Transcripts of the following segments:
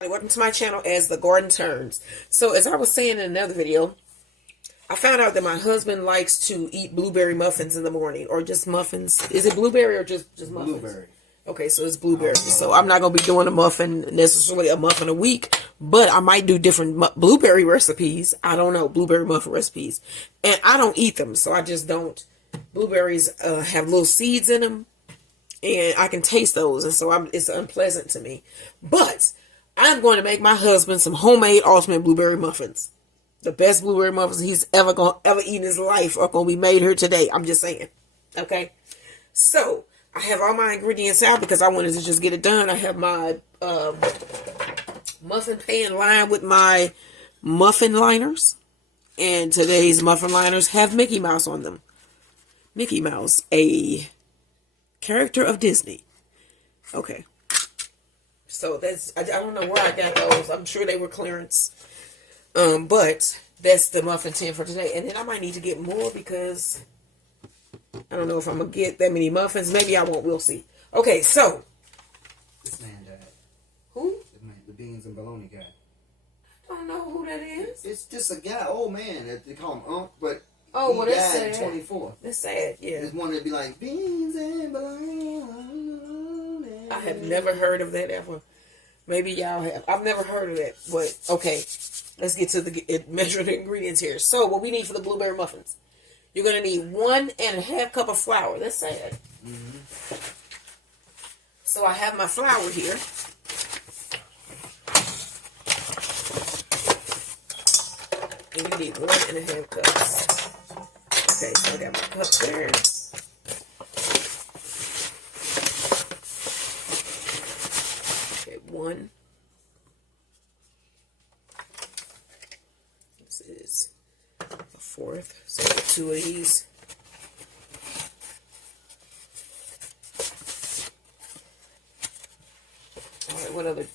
Welcome to my channel as the garden turns. So as I was saying in another video, I found out that my husband likes to eat blueberry muffins in the morning, or just muffins. Is it blueberry or just muffins? Blueberry. Okay, so it's blueberry. So I'm not going to be doing necessarily a muffin a week, but I might do different blueberry recipes. I don't know, blueberry muffin recipes. And I don't eat them, so I just don't. Blueberries have little seeds in them, and I can taste those, and so it's unpleasant to me. But I'm going to make my husband some homemade ultimate blueberry muffins. The best blueberry muffins he's ever eat in his life are going to be made here today. I'm just saying. Okay? So, I have all my ingredients out because I wanted to just get it done. I have my muffin pan lined with my muffin liners. And today's muffin liners have Mickey Mouse on them. Mickey Mouse, a character of Disney. Okay. So I don't know where I got those. I'm sure they were clearance. But that's the muffin tin for today. And then I might need to get more because I don't know if I'm going to get that many muffins. Maybe I won't. We'll see. Okay, so. This man died. Who? The beans and bologna guy. I don't know who that is. It's just a guy, old man. They call him Unc, but well, he that's died sad. at 24. That's sad, yeah. There's one that'd be like, beans and bologna. I have never heard of that ever. Maybe y'all have. I've never heard of that. But, okay. Let's get to measure the ingredients here. So, what we need for the blueberry muffins. You're going to need 1.5 cups of flour. That's sad. Mm-hmm. So, I have my flour here. And you need 1.5 cups. Okay, so I got my cup there. Okay, 1. This is a 1/4. So I got 2 of these. Alright, what other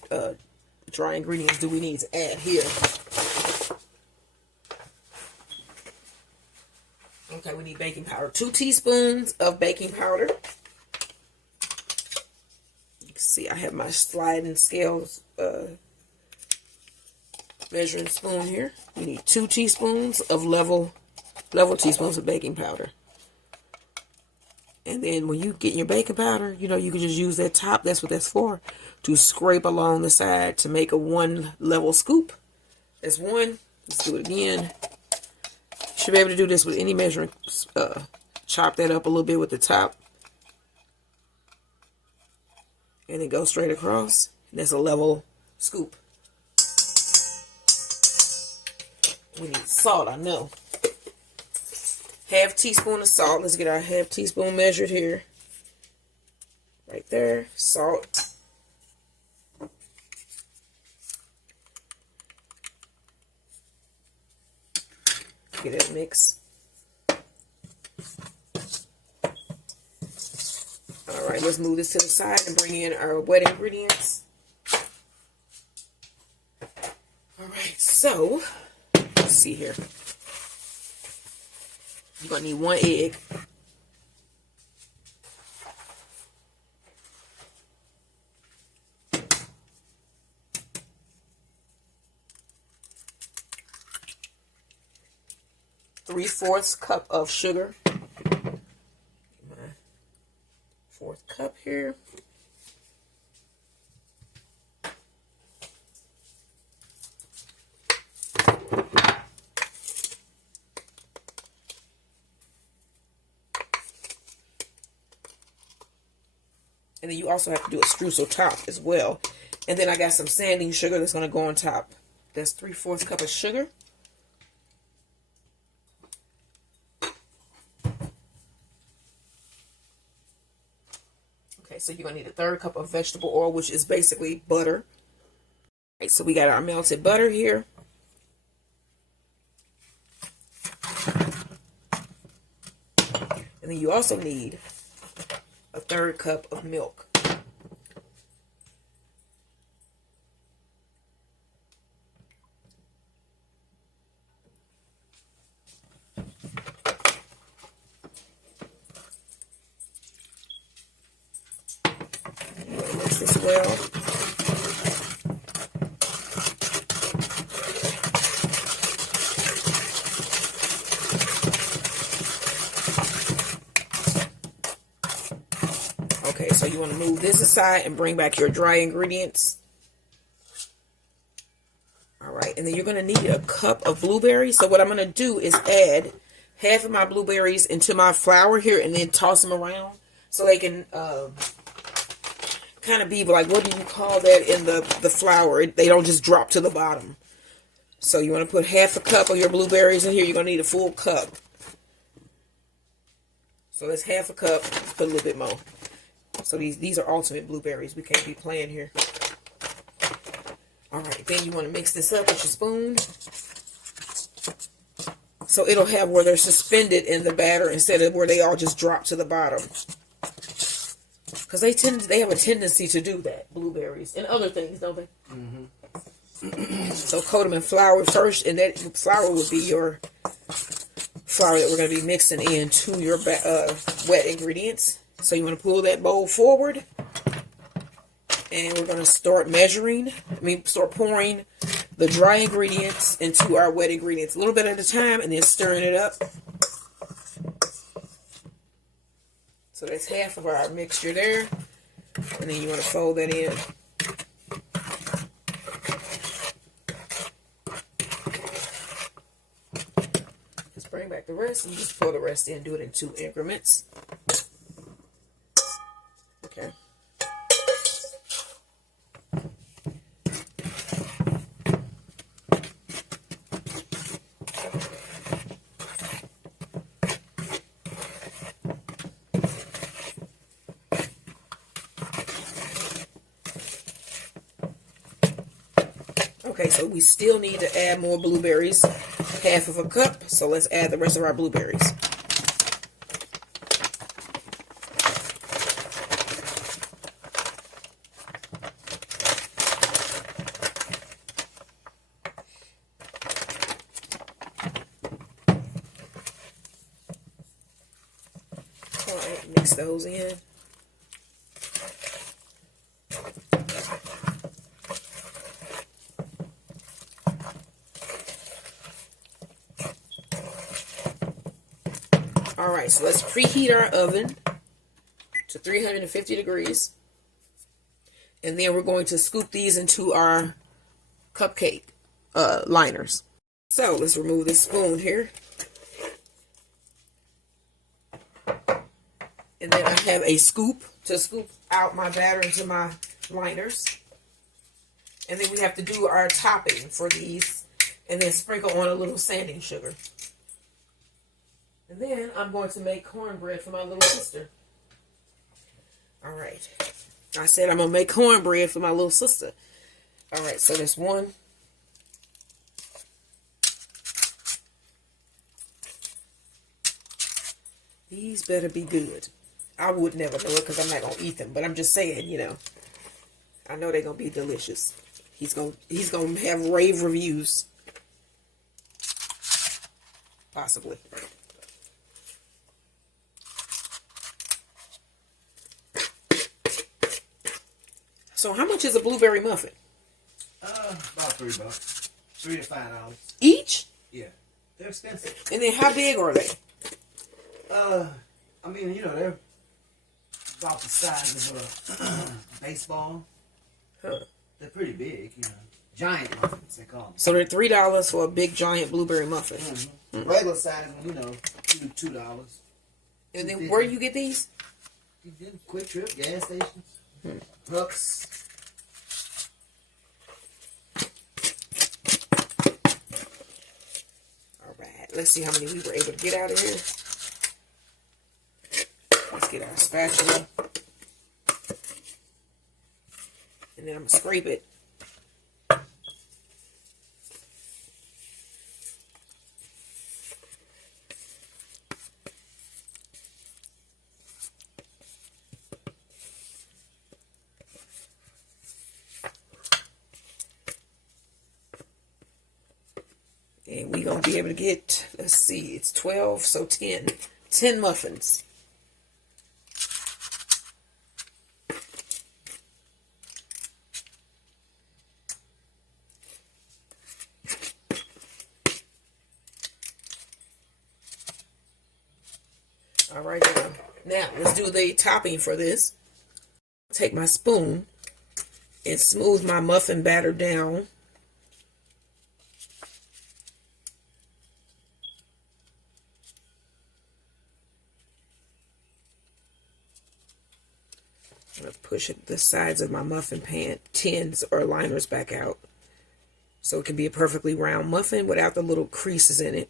dry ingredients do we need to add here? Okay, we need baking powder. 2 teaspoons of baking powder. You can see I have my sliding scales measuring spoon here. We need 2 teaspoons of level teaspoons of baking powder. And then when you get your baking powder, you know, you can just use that top, that's what that's for, to scrape along the side to make a 1 level scoop. That's 1. Let's do it again. Should be able to do this with any measuring. Chop that up a little bit with the top. And then go straight across. That's a level scoop. We need salt, I know. 1/2 teaspoon of salt. Let's get our 1/2 teaspoon measured here. Right there. Salt. Get that mix. Alright, let's move this to the side and bring in our wet ingredients. Alright, so, let's see here. You're going to need 1 egg. Three-fourths cup of sugar. My 4th cup here. And then you also have to do a streusel top as well. And then I got some sanding sugar that's going to go on top. That's 3/4 cup of sugar. Okay, so you're going to need a 1/3 cup of vegetable oil, which is basically butter. Okay, so we got our melted butter here. And then you also need a 1/3 cup of milk. Mix this well. So you want to move this aside and bring back your dry ingredients. All right, and then you're going to need a cup of blueberries. So what I'm going to do is add half of my blueberries into my flour here and then toss them around so they can kind of be like, what do you call that in the flour? They don't just drop to the bottom. So you want to put half a cup of your blueberries in here. You're going to need a full cup. So that's half a cup. Let's put a little bit more. So these are ultimate blueberries. We can't be playing here. All right, then you want to mix this up with your spoon. So it'll have where they're suspended in the batter instead of where they all just drop to the bottom. Because they have a tendency to do that, blueberries and other things, don't they? Mm-hmm. So coat them in flour first, and that flour will be your flour that we're going to be mixing into your wet ingredients. So you want to pull that bowl forward, and we're going to start start pouring the dry ingredients into our wet ingredients a little bit at a time, and then stirring it up. So that's half of our mixture there, and then you want to fold that in. Bring back the rest and just pour the rest in. Do it in 2 increments. Okay. Okay, so we still need to add more blueberries. Half of a cup, so let's add the rest of our blueberries. All right, mix those in. Alright, so let's preheat our oven to 350 degrees. And then we're going to scoop these into our cupcake liners. So let's remove this spoon here. And then I have a scoop to scoop out my batter into my liners. And then we have to do our topping for these. And then sprinkle on a little sanding sugar. And then I'm going to make cornbread for my little sister. All right. I said I'm going to make cornbread for my little sister. All right, so there's one. These better be good. I would never know it because I'm not going to eat them. But I'm just saying, you know. I know they're going to be delicious. He's going to have rave reviews. Possibly. So how much is a blueberry muffin? About $3. $3 to $5. Each? Yeah. They're expensive. And then how big are they? I mean, you know, they're about the size of a baseball. Huh. They're pretty big, you know. Giant muffins, they call them. So they're $3 for a big giant blueberry muffin. Mm-hmm. Mm-hmm. Regular size, you know, $2. And then where do you get these? You get Quick Trip, gas stations, Hooks. All right, let's see how many we were able to get out of here. Let's get our spatula. And then I'm going to scrape it. And we're going to be able to get, let's see, it's 12, so 10. 10 muffins. All right, now let's do the topping for this. take my spoon and smooth my muffin batter down. I'm going to push the sides of my muffin pan tins or liners back out so it can be a perfectly round muffin without the little creases in it.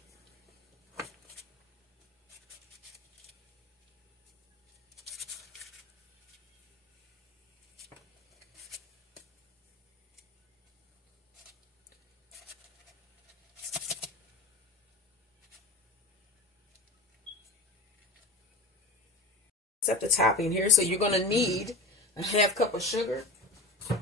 Up the topping here, so you're going to need a half cup of sugar, a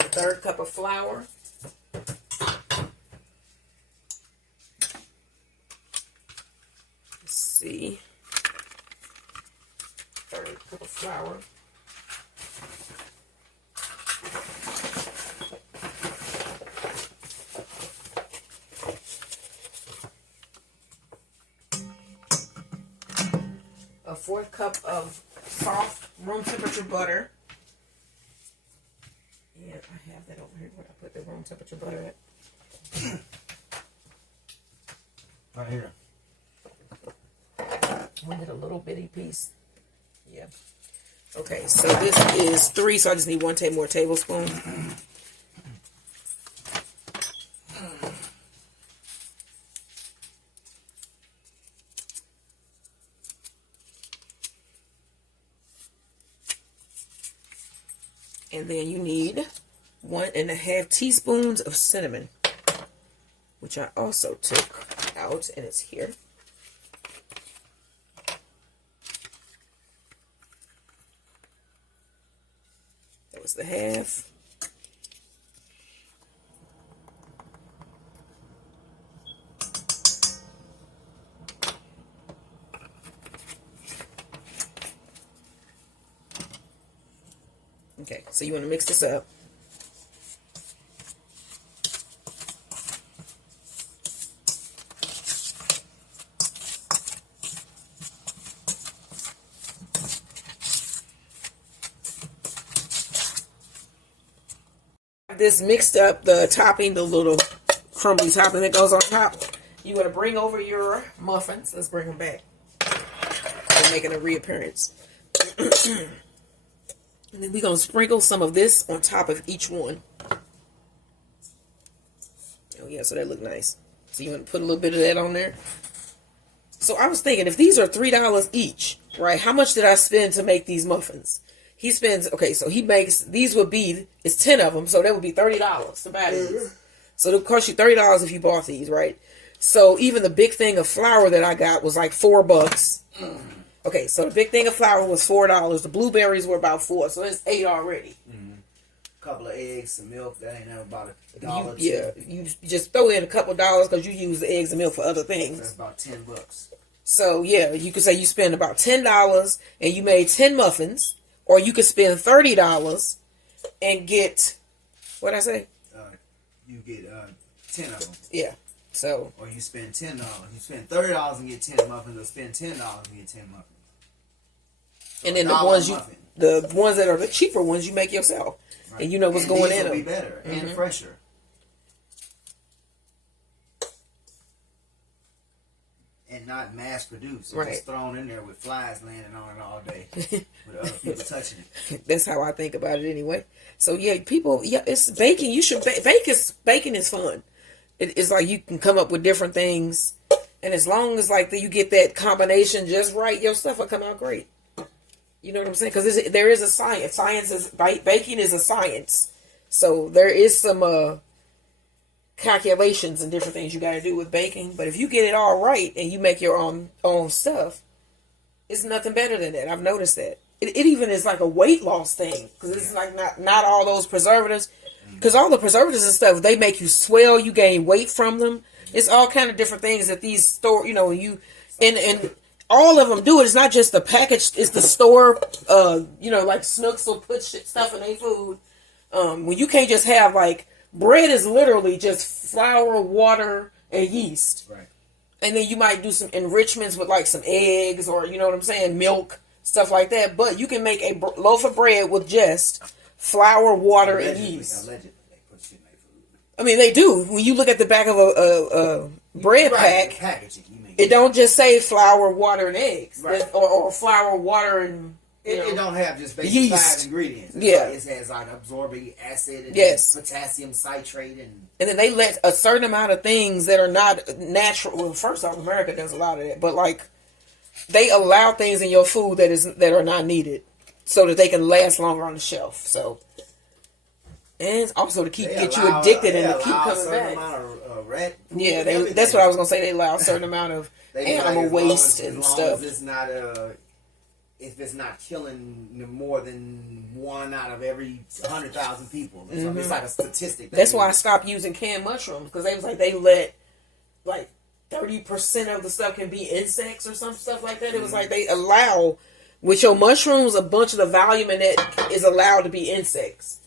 third cup of flour, let's see, third cup of flour, a fourth cup of soft room temperature butter. Yeah, I have that over here. Where I put the room temperature butter at? Right here. We get a little bitty piece. Yeah. Okay, so this is 3, so I just need 1 more tablespoon. And then you need 1½ teaspoons of cinnamon, which I also took out, and it's here. That was the half. Okay, so you want to mix this up. This mixed up, the topping, the little crumbly topping that goes on top. You want to bring over your muffins. Let's bring them back. They're making a reappearance. And then we're going to sprinkle some of this on top of each one. Oh yeah, so that look nice. So you want to put a little bit of that on there. So I was thinking, if these are $3 each, right, how much did I spend to make these muffins? He spends, okay, so he makes, these would be, it's 10 of them, so that would be $30 to buy these. So it'll cost you $30 if you bought these, right? So even the big thing of flour that I got was like $4. Okay, so the big thing of flour was $4. The blueberries were about $4, so it's $8 already. Couple of eggs, some milk. That ain't never about $1. Yeah, you just throw in a couple of dollars because you use the eggs and milk for other things. That's about $10. So yeah, you could say you spend about $10 and you made 10 muffins, or you could spend $30 and get, what'd I say? You get 10 of them. Yeah. So. Or you spend $10. You spend $30 and get 10 muffins, or spend $10 and get 10 muffins. So and then the ones that are the cheaper ones, you make yourself. Right. And you know what's going in them. These will be better and fresher. And not mass produced. Right. Just thrown in there with flies landing on it all day. With other people touching it. That's how I think about it anyway. So yeah, people, yeah, it's baking. You should baking is fun. It's like you can come up with different things. And as long as like you get that combination just right, your stuff will come out great. You know what I'm saying? Because there is a science. Baking is a science. So there is some calculations and different things you got to do with baking. But if you get it all right and you make your own stuff, it's nothing better than that. I've noticed that. It even is like a weight loss thing. Because it's like not all those preservatives. Because all the preservatives and stuff, they make you swell. You gain weight from them. It's all kind of different things that these store, you know, and all of them do it. It's not just the package. It's the store, you know, like Snooks will put stuff in their food. When you can't just have like bread is literally just flour, water, and yeast. Right. And then you might do some enrichments with like some eggs or, you know what I'm saying, milk, stuff like that. But you can make a loaf of bread with just flour, water, and yeast. Allegedly, they put shit in their food. I mean, they do. When you look at the back of a bread pack, packaging, you mean. It don't just say flour, water, and eggs. Right. Or flour, water, and... It don't have just basic yeast. 5 ingredients. Yeah. It has like absorbing acid and yes. potassium citrate and then they let a certain amount of things that are not natural. Well, first off, America does a lot of that, but like they allow things in your food that are not needed, so that they can last longer on the shelf. So, and also to get you addicted and to keep coming back. Amount of rat food that's what I was gonna say. They allow a certain amount of animal waste and stuff. If it's not killing more than 1 out of every 100,000 people, or something. It's like a statistic. That's why I stopped using canned mushrooms, because they was like they let like 30% of the stuff can be insects or some stuff like that. It was like they allow with your mushrooms a bunch of the volume in it is allowed to be insects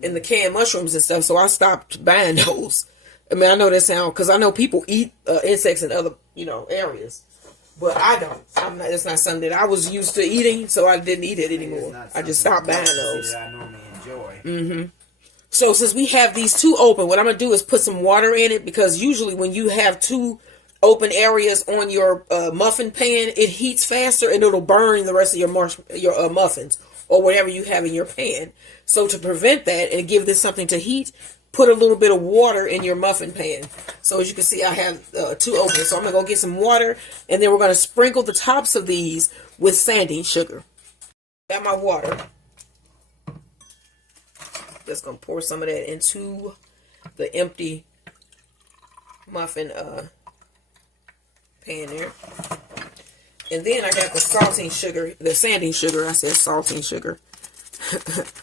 in the canned mushrooms and stuff. So I stopped buying those. I mean, I know that sound because I know people eat insects in other areas. But I don't. It's not something that I was used to eating, so I didn't eat it anymore. I just stopped buying those. That I normally enjoy. So since we have these two open, what I'm going to do is put some water in it, because usually when you have two open areas on your muffin pan, it heats faster and it'll burn the rest of your muffins or whatever you have in your pan. So to prevent that and give this something to heat, put a little bit of water in your muffin pan. So as you can see, I have two open. So I'm going to go get some water, and then we're going to sprinkle the tops of these with sanding sugar. Got my water. Just going to pour some of that into the empty muffin pan there. And then I got the salting sugar, the sanding sugar. I said salting sugar.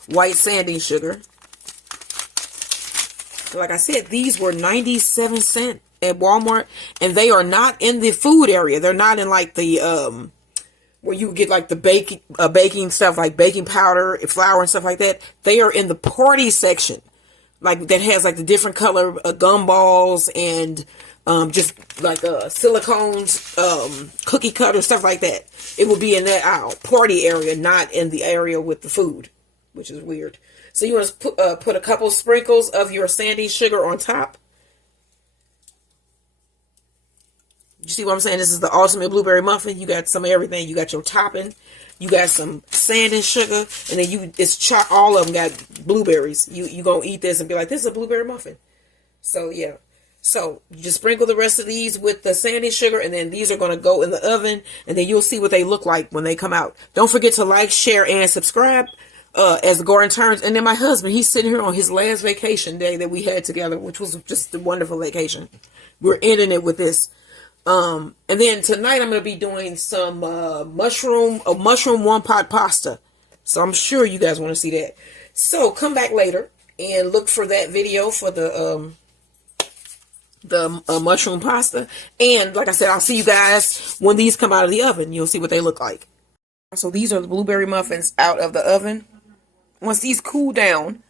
White sanding sugar. Like I said, these were 97 cents at Walmart, and they are not in the food area. They're not in like the where you get like the baking stuff, like baking powder, flour, and stuff like that. They are in the party section, like that has like the different color gumballs and just like silicones, cookie cutter stuff like that. It will be in that aisle, party area, not in the area with the food, which is weird. So you want to put a couple sprinkles of your sanding sugar on top. You see what I'm saying? This is the ultimate blueberry muffin. You got some of everything. You got your topping. You got some sanding sugar. And then all of them got blueberries. You going to eat this and be like, this is a blueberry muffin. So, yeah. So, you just sprinkle the rest of these with the sanding sugar. And then these are going to go in the oven. And then you'll see what they look like when they come out. Don't forget to like, share, and subscribe. As the garden turns. And then my husband, he's sitting here on his last vacation day that we had together, which was just a wonderful vacation. We're ending it with this. And then tonight I'm going to be doing some mushroom one pot pasta. So I'm sure you guys want to see that. So come back later and look for that video for the mushroom pasta. And like I said, I'll see you guys when these come out of the oven. You'll see what they look like. So these are the blueberry muffins out of the oven. Once these cool down,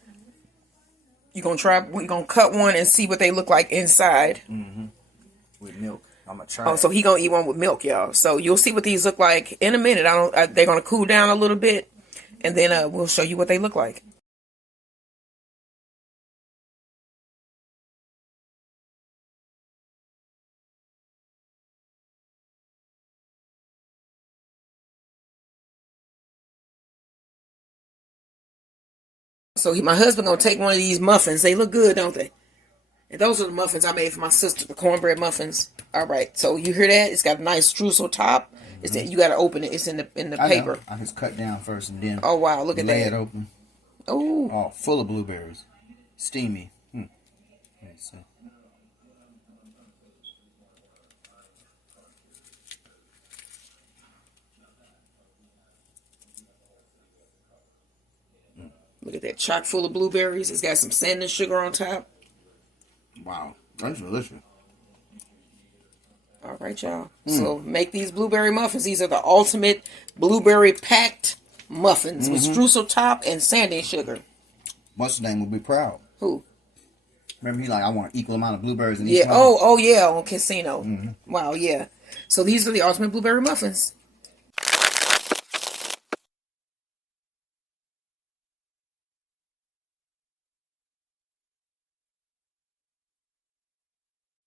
we're going to cut one and see what they look like inside. With milk. I'm going to try. Oh, so he going to eat one with milk, y'all. So you'll see what these look like in a minute. They're going to cool down a little bit, and then we'll show you what they look like. So my husband going to take one of these muffins. They look good, don't they? And those are the muffins I made for my sister, the cornbread muffins. All right. So you hear that? It's got a nice streusel top. You got to open it. It's in the paper. I just cut down first and then. Oh wow! Look at that. Lay it open. Oh, full of blueberries, steamy. Let's see. Look at that, chock full of blueberries. It's got some sanding sugar on top. Wow, that's delicious. All right, y'all. So make these blueberry muffins. These are the ultimate blueberry packed muffins with streusel top and sanding sugar. What's his name will be proud. Who? Remember, he like, I want equal amount of blueberries in each Yeah. one. Oh, yeah, on Casino. Wow, yeah. So these are the ultimate blueberry muffins.